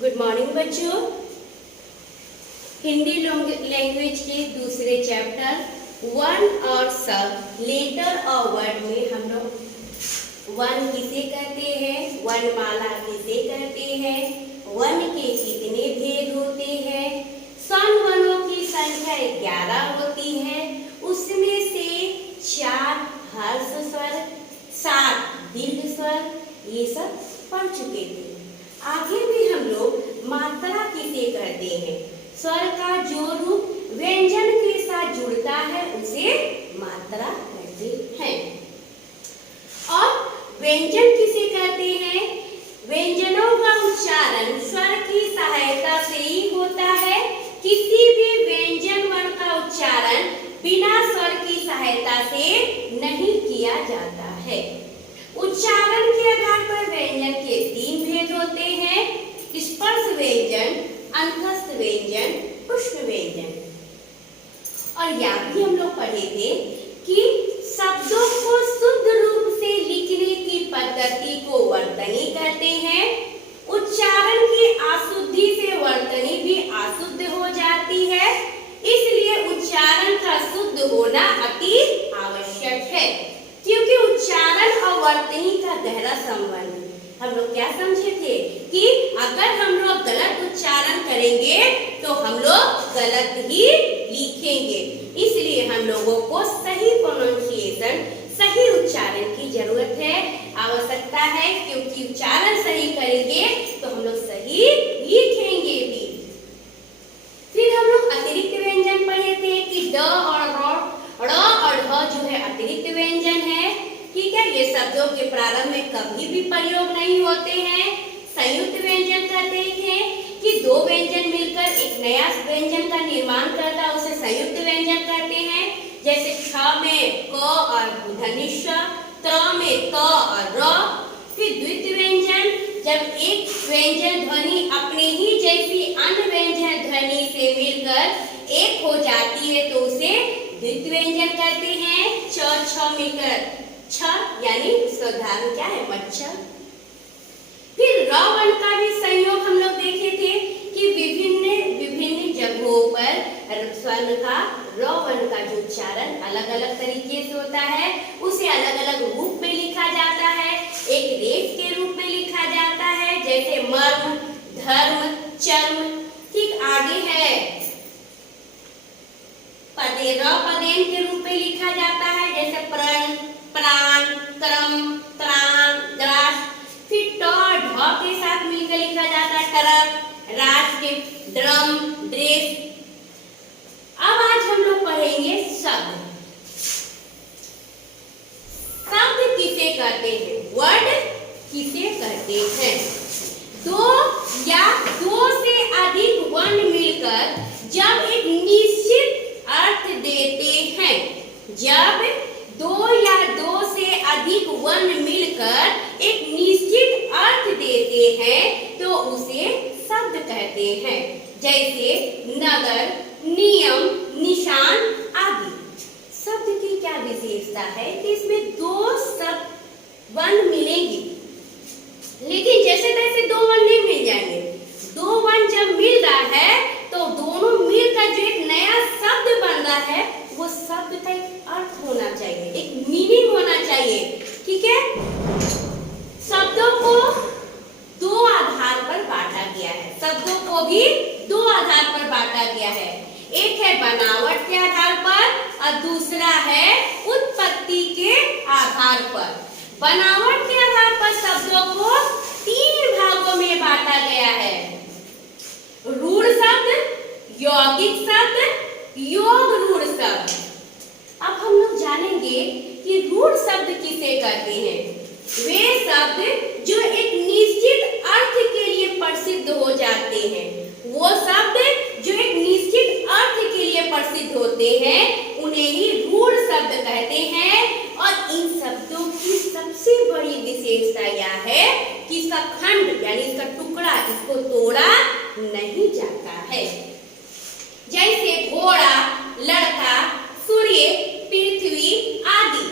Good morning बच्चों। Hindi language के दूसरे चैप्टर वन और सब लेटर और वर्ड में हम लोग वन किसे कहते हैं, वर्णमाला किसे कहते हैं, वन के कितने भेद होते हैं, स्वर्ण वनों की संख्या 11 होती है, उसमें से 4 हर्ष स्वर, 7 दीर्घ स्वर, ये सब पढ़ चुके थे। आगे भी हम लोग मात्रा किसे कहते हैं, स्वर का जो रूप व्यंजन के साथ जुड़ता है उसे मात्रा कहते हैं। और व्यंजन किसे कहते हैं, व्यंजनों का उच्चारण स्वर की सहायता से ही होता है। किसी भी व्यंजन वर्ण का उच्चारण बिना स्वर की सहायता से नहीं किया जाता है। उच्चारण के आधार पर व्यंजन के 3 भेद होते हैं, स्पर्श व्यंजन, अंतस्थ व्यंजन, पुष्प व्यंजन। और यह भी हम लोग पढ़े थे कि शब्दों को शुद्ध रूप से लिखने की पद्धति को वर्तनी कहते हैं। उच्चारण की अशुद्धि से वर्तनी भी अशुद्ध हो जाती है, इसलिए उच्चारण का शुद्ध होना अति आवश्यक है। क्योंकि उच्चारण और वर्तनी का गहरा संबंध, हम लोग क्या समझे थे कि अगर हम लोग गलत उच्चारण करेंगे तो हम लोग गलत ही लिखेंगे। इसलिए हम लोगों को सही प्रोनाउंसिएशन, सही उच्चारण की जरूरत है, आवश्यकता है। क्योंकि उच्चारण सही करेंगे तो हम लोग सही लिखेंगे भी। फिर हम लोग अतिरिक्त व्यंजन पढ़े थे कि ड और ड़ और ढ जो है अतिरिक्त व्यंजन है। ठीक है, ये शब्दों के प्रारंभ में कभी भी प्रयोग नहीं होते हैं। संयुक्त व्यंजन कहते हैं कि 2 व्यंजन मिलकर एक नया व्यंजन का निर्माण करता है, उसे संयुक्त व्यंजन कहते हैं। जैसे ख में क और ध्वनि, त में त और र। फिर द्वितीय व्यंजन, जब एक व्यंजन ध्वनि अपने ही जैसी अन्य व्यंजन ध्वनि से मिलकर एक हो जाती है तो उसे द्वितीय व्यंजन कहते हैं। छ मिलकर छ यानी उसका उदाहरण क्या है, मच्छर। फिर र वर्ण का भी संयोग हम लोग देखे थे कि विभिन्न जगहों पर स्वर्ण का र वर्ण का जो उच्चारण अलग अलग तरीके से होता है, उसे अलग अलग रूप में लिखा जाता है। एक रेख के रूप में लिखा जाता है, जैसे मर्म, धर्म, चर्म। ठीक आगे है पदे, र पदेन के रूप में लिखा जाता है, जैसे प्रण, प्राण, क्रम, त्राण, ग्रास। फिर ट ढ के साथ मिलकर लिखा जाता है टरक, राष्ट्र, ड्रम, ड्रेस। अब आज हम लोग पढ़ेंगे शब्द। शब्द किसे कहते हैं, वर्ड किसे कहते हैं। 2 या 2 से अधिक वर्ण मिलकर जब एक निश्चित अर्थ देते हैं, जब 2 या 2 से अधिक वर्ण मिलकर एक निश्चित अर्थ देते हैं तो उसे शब्द कहते हैं। जैसे नगर, नियम, निशान आदि। शब्द की क्या विशेषता है कि इसमें 2 शब्द वर्ण मिलेंगे, लेकिन जैसे तैसे 2 वर्ण नहीं मिल जाएंगे। 2 वर्ण जब मिल रहा है तो दोनों मिलकर जो एक नया शब्द बन रहा है, वो शब्द का एक अर्थ होना चाहिए, एक मीनिंग होना चाहिए। ठीक है, शब्दों को 2 आधार पर बांटा गया है। शब्दों को भी 2 आधार पर बांटा गया है। एक है बनावट के आधार पर और दूसरा है उत्पत्ति के आधार पर। बनावट के आधार पर शब्दों को 3 भागों में बांटा गया है, रूढ़ शब्द, यौगिक शब्द, योग रूढ़ शब्द। अब हम लोग जानेंगे कि रूढ़ शब्द किसे कहते हैं। वे शब्द जो एक निश्चित अर्थ के लिए प्रसिद्ध हो जाते हैं, वो शब्द जो एक निश्चित अर्थ के लिए प्रसिद्ध होते हैं, उन्हें ही रूढ़ शब्द कहते हैं। और इन शब्दों की सबसे बड़ी विशेषता यह है कि इसका खंड यानी इसका टुकड़ा, इसको तोड़ा नहीं जाता है। जैसे घोड़ा, लड़का, सूर्य, पृथ्वी आदि।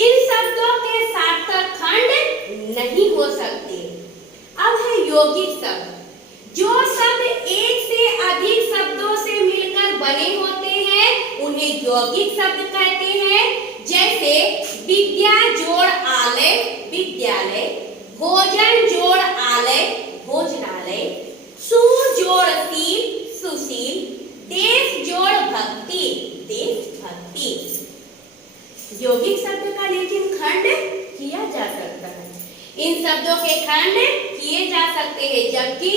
इन शब्दों के सार्थक खंड नहीं हो सकते। अब है यौगिक शब्द। जो शब्द एक से अधिक शब्दों से मिलकर बने होते हैं उन्हें यौगिक शब्द कहते हैं। जैसे विद्या जोड़ आलय विद्यालय, भोजन जोड़ आलय भोजनालय, सु जोड़ शील सुशील, देश जोड़ भक्ति देशभक्ति। यौगिक शब्द का लेकिन खंड किया जा सकता है, इन शब्दों के खंड किए जा सकते हैं, जबकि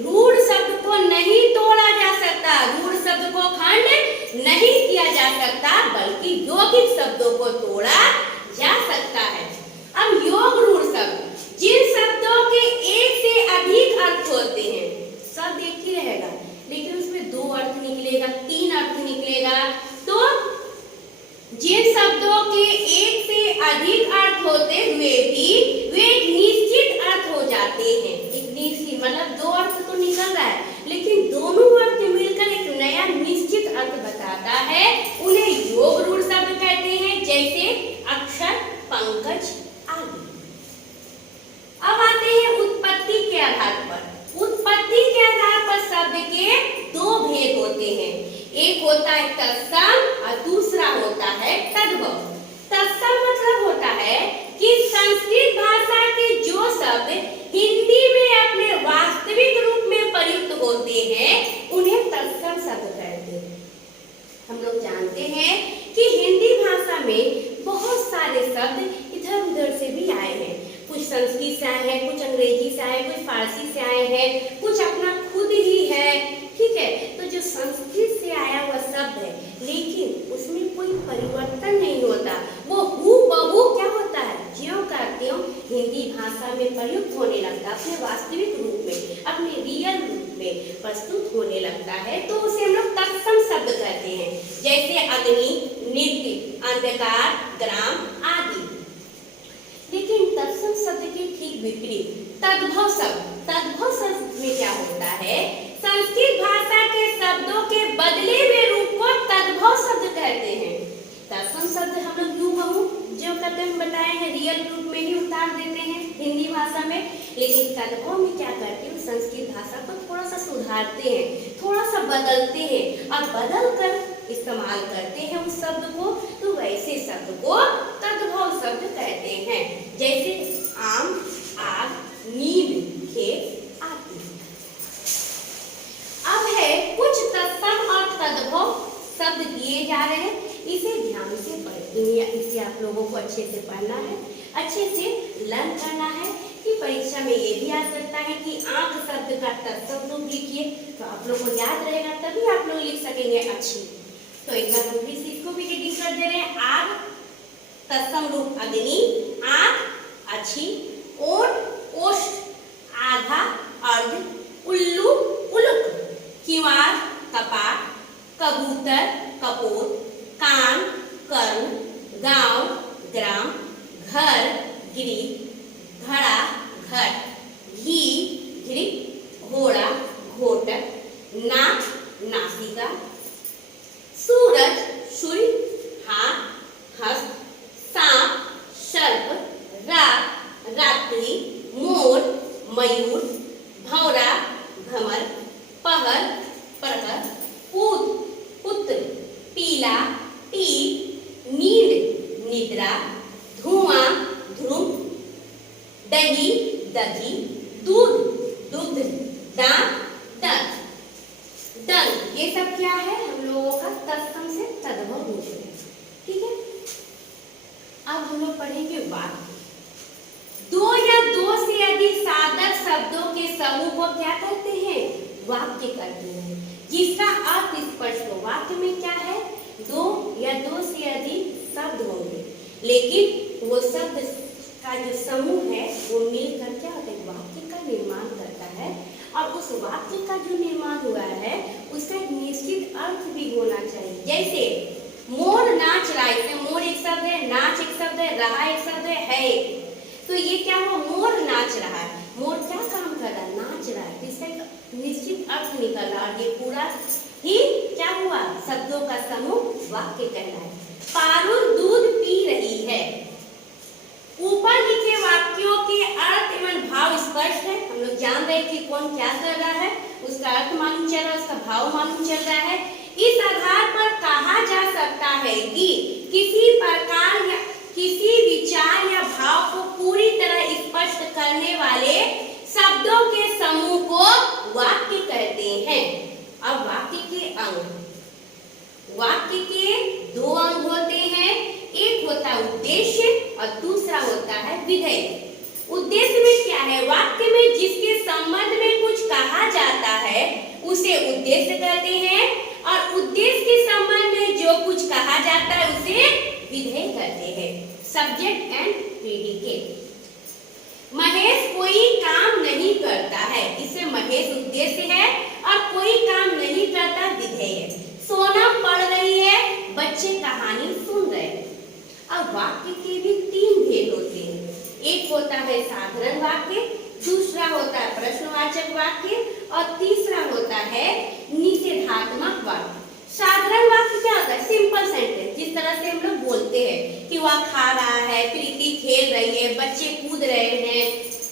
रूढ़ शब्द को नहीं तोड़ा जा सकता, रूढ़ शब्द को खंड नहीं किया जा सकता, बल्कि यौगिक शब्दों को तोड़ा जा सकता है। अब योग रूढ़ शब्द, जिन शब्दों के एक से अधिक अर्थ होते हैं, शब्द एक ही रहेगा लेकिन उसमें दो अर्थ निकलेगा, तीन अर्थ निकलेगा, तो जिन शब्दों के एक से अधिक अर्थ होते हुए भी वे एक निश्चित अर्थ हो जाते हैं। एक निश्चित मतलब दो अर्थ तो निकल रहा है लेकिन दोनों अर्थ मिलकर एक नया निश्चित अर्थ बताता है, उन्हें योग रूढ़ शब्द कहते हैं। जैसे अक्षर, पंकज आदि। अब आते हैं उत्पत्ति के आधार पर। उत्पत्ति के आधार पर शब्द के दो भेद होते हैं, एक होता है तत्सम और दूसरा होता है तद्भव। तत्सम मतलब होता है कि संस्कृत भाषा के जो शब्द हिंदी में अपने वास्तविक रूप में प्रयुक्त होते हैं उन्हें तत्सम शब्द कहते हैं। हम लोग जानते हैं कि हिंदी भाषा में बहुत सारे शब्द इधर उधर से भी आए हैं, कुछ संस्कृत से आए हैं, कुछ अंग्रेजी से आए हैं, कुछ फारसी से आए हैं, कुछ अपना खुद ही है, ठीक है। तो जो संस्कृत से आया हुआ शब्द है लेकिन उसमें कोई परिवर्तन नहीं होता, वो हूबहू क्या होता है, ज्यों का त्यों हिंदी भाषा में प्रयुक्त होने लगता है, अपने वास्तविक रूप में, अपने रियल रूप में प्रस्तुत होने लगता है, तो उसे हम लोग तत्सम शब्द कहते हैं। जैसे अग्नि, नृत्य, अंधकार, ग्राम आदि। लेकिन तत्सम शब्द के ठीक विपरीत तद्भव शब्द, तद्भव शब्द में क्या होता है, संस्कृत भाषा के शब्दों के बदले हुए रूप को तद्भव शब्द कहते हैं। तत्सम शब्द हम लोग हूबहू जो कहते हैं बताए हैं रियल रूप में ही उतार देते हैं हिंदी भाषा में, लेकिन तद्भव में क्या करते हैं, संस्कृत भाषा को थोड़ा सा सुधारते हैं, थोड़ा सा बदलते हैं और बदल कर इस्तेमाल करते हैं उस शब्द को, तो वैसे शब्द को तद्भव शब्द कहते हैं। जैसे आम, आग, नींद, खेत आदि। अब है कुछ तत्सम और तद्भव शब्द दिए जा रहे हैं, इसे ध्यान से पढ़िए, इसे आप लोगों को अच्छे से पढ़ना है, अच्छे से लर्न करना है कि परीक्षा में ये भी आ सकता है कि आंख शब्द का तत्सम रूप लिखिए, तो आप लोग को याद रहेगा, तभी आप लोग लिख सकेंगे अच्छी। तो एक बार हम फिर इसको भी रीडिंग कर दे रहे हैं। आग तत्सम रूप अग्नि, आंख अच्छी, ओट ओष्ठ, आधा अर्ध, उल्लू उलुक, किवाड़ कपाट, कबूतर कपोत, कान कर्ण, गांव ग्राम, घर गिरी, घड़ा घट, घी घृत, घोड़ा घोटक, नाक नासिका, सूरज सूर्य, हाथ हस्त, सांप सर्प, रात रात्रि, मोर मयूर, भौरा भंवर, पहर प्रहर, पूत पुत्र, पीला पीत, नींद निद्रा, धुआं ध्रुव, दही दही, दूध दुग्ध, दांत दंत। दंत ये सब क्या है, हम लोगों का तत्सम से तद्भव रूप है, ठीक है। अब हम लोग पढ़ेंगे वाक्य। दो या दो से अधिक साधक शब्दों के समूह को क्या कहते हैं, वाक्य कहते हैं, जिसका अर्थ स्पष्ट हो। वाक्य में क्या है, दो या दो से अधिक शब्द होंगे, लेकिन वो शब्द का जो समूह है वो मिलकर क्या होता है, वाक्य का निर्माण करता है, और उस वाक्य का जो निर्माण हुआ है उसका एक निश्चित अर्थ भी होना चाहिए। जैसे मोर नाच रहा है, मोर एक शब्द है, नाच एक शब्द है, रहा एक शब्द है, तो ये क्या हुआ, मोर नाच रहा है, मोर क्या काम कर रहा है, नाच रहा है, इसका एक निश्चित अर्थ निकल रहा है, ये पूरा ही क्या हुआ, शब्दों का समूह वाक्य कहलाए। पारुल दूध पी रही है। ऊपर लिखे वाक्यों के अर्थ एवं भाव स्पष्ट है, हम लोग जान रहे गए कि कौन क्या कर रहा है, उसका अर्थ मालूम चल रहा है, उसका भाव मालूम चल रहा है। इस आधार पर कहा जा सकता है कि किसी प्रकार या किसी विचार या भाव को पूरी तरह स्पष्ट करने वाले शब्दों के समूह को वाक्य कहते हैं। अब वाक्य के अंग, वाक्य के दो अंग होते हैं, एक होता है उद्देश्य और दूसरा होता है विधेय। उद्देश्य में क्या है? वाक्य में जिसके संबंध में कुछ कहा जाता है उसे उद्देश्य कहते हैं, और उद्देश्य के संबंध में जो कुछ कहा जाता है उसे विधेय कहते हैं। Subject and predicate. महेश कोई काम नहीं करता है, इससे महेश उद्देश्य है और कोई काम नहीं करता विधेय है। सोनम पढ़ रही है, बच्चे कहानी सुन रहे हैं। अब वाक्य के भी तीन भेद होते हैं, एक होता है साधारण वाक्य, दूसरा होता है प्रश्नवाचक वाक्य और तीसरा होता है निषेधात्मक वाक्य। साधारण वाक्य क्या होता है? सिंपल सेंटेंस, जिस तरह से हम लोग बोलते हैं कि वह खा रहा है, प्रीति खेल रही है, बच्चे कूद रहे हैं,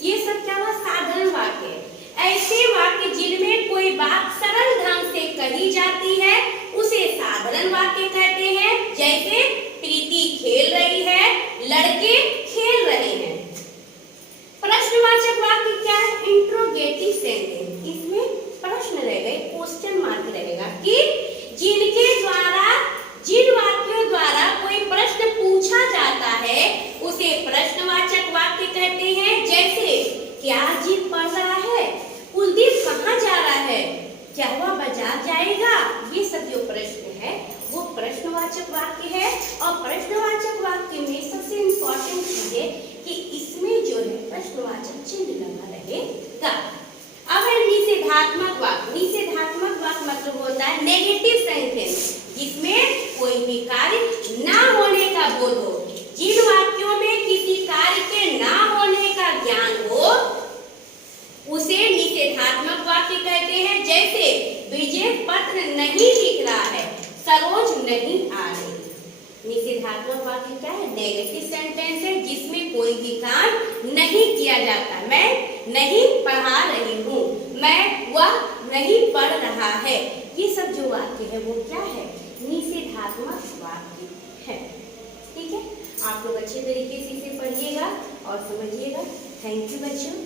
ये सब क्या हुआ? साधारण वाक्य है। ऐसे वाक्य जिनमें कोई बात सरल ढंग से कही जाती है उसे साधारण वाक्य कहते हैं। जैसे प्रीति खेल रही है, लड़के खेल रहे हैं। प्रश्नवाचक वाक्य क्या है? इंट्रोगेटिव सेंटेंस, इसमें प्रश्न रहेगा, क्वेश्चन मार्क रहेगा कि जिनके द्वारा, जिन वाक्यों द्वारा कोई प्रश्न पूछा जाता है उसे प्रश्नवाचक वाक्य कहते हैं। जैसे क्या अजीत पढ़ रहा है, कुलदीप कहाँ जा रहा है, क्या वह बाजार जाएगा, ये सब जो प्रश्न है वो प्रश्नवाचक वाक्य है। और प्रश्नवाचक वाक्य में सबसे इम्पोर्टेंट चीज है कि इसमें जो है प्रश्नवाचक चिन्ह लगा रहेगा। अब है निषेधात्मक वाक्य। निषेधात्मक वाक्य मतलब होता है नेगेटिव सेंटेंस, जिसमें कोई भी कार्य ना होने का बोध हो। जिन वाक्यों में किसी कार्य के ना होने का ज्ञान हो उसे निषेधात्मक वाक्य कहते हैं। जैसे विजय पत्र नहीं लिख रहा है, सरोज नहीं आ रही। निषेधात्मक वाक्य क्या है? नेगेटिव सेंटेंस है जिसमें कोई भी काम नहीं किया जाता। मैं नहीं पढ़ा रही हूँ, मैं वह नहीं पढ़ रहा है, ये सब जो वाक्य है वो क्या है? निषेधात्मक वाक्य है। ठीक है, आप लोग अच्छे तरीके से इसे पढ़िएगा और समझिएगा। थैंक यू बच्चों।